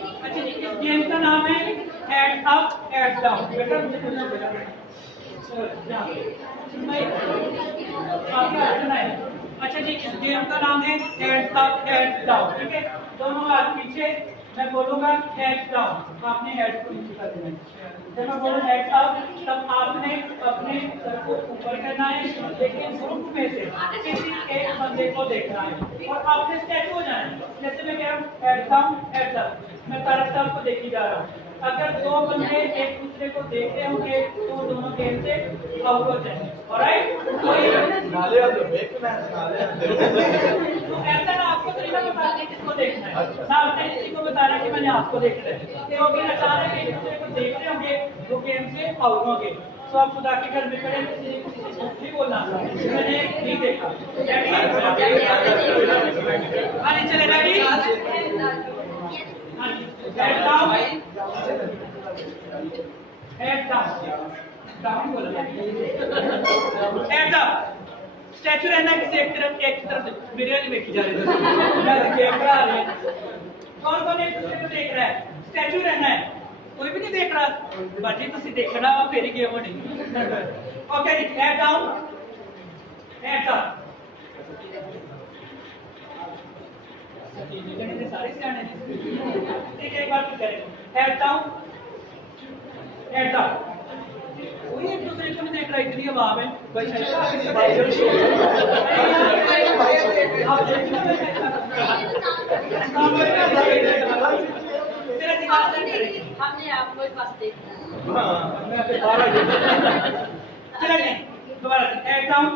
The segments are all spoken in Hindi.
अच्छा जी, इस गेम का नाम है हेड अप हेड डाउन। बेटा मुझे पूछना पड़ेगा। अच्छा जी, इस गेम का नाम है हेड अप हेड डाउन। ठीक है, दोनों हाथ पीछे, मैं बोलूंगा हेड डाउन, आपने हेड को नीचे कर देना है। जब मैं बोलूँ हेड अप, तब आपने अपने सर को ऊपर करना है, लेकिन ग्रुप में से किसी एक बंदे को देखना है और आपने स्टैचू हो जाना है। जैसे मैं कह रहा हूँ हेड डाउन हेड अप, मैं तारक साहब को देखी जा रहा हूँ। अगर दो बंदे एक दूसरे को देख रहे होंगे तो दोनों गेम से आउट हो जाएंगे। ऑलराइट, तो ऐसा ना आपको तरीका बता दें किसको देखना है, ना आपने किसी को बताना कि मैंने आपको देखना है, क्योंकि अचानक एक दूसरे को देख रहे होंगे तो गेम से आउट होंगे। तो आप खुदा के घर में खड़े किसी ने किसी से नहीं बोलना मैंने नहीं देखा। हाँ चले ready, head down head down down बोला, हेड अप। स्टैचू रहना किसी एक तरफ वीडियो नहीं देखी जा रही है, कैमरा आ रहा है। कौन कौन एक दूसरे को देख रहा है? स्टैचू रहना है, कोई भी नहीं देख रहा। बाजी तुसी देखना फिर ही गेम होनी। ओके जी, हेड डाउन हेड अप। सारे सियाने ठीक है, एक बार करें हेड डाउन हेड अप। कोई एक दूसरे को नहीं देख रहा, इतनी अवाम है हमने आपको पास देखना। चलिए दोबारा हेड डाउन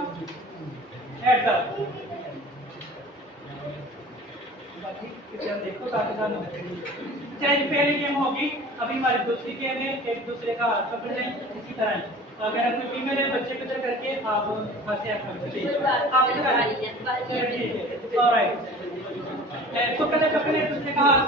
हेड अप। देखो काफी सालों चलिए पहली गेम होगी, अभी हमारी दूसरी गेम है एक दूसरे का हाथ पकड़ लें। इसी तरह अगर कोई फीमेल है बच्चे की तरह करके आप ऑलराइट, पकड़े पकड़े दूसरे का हाथ।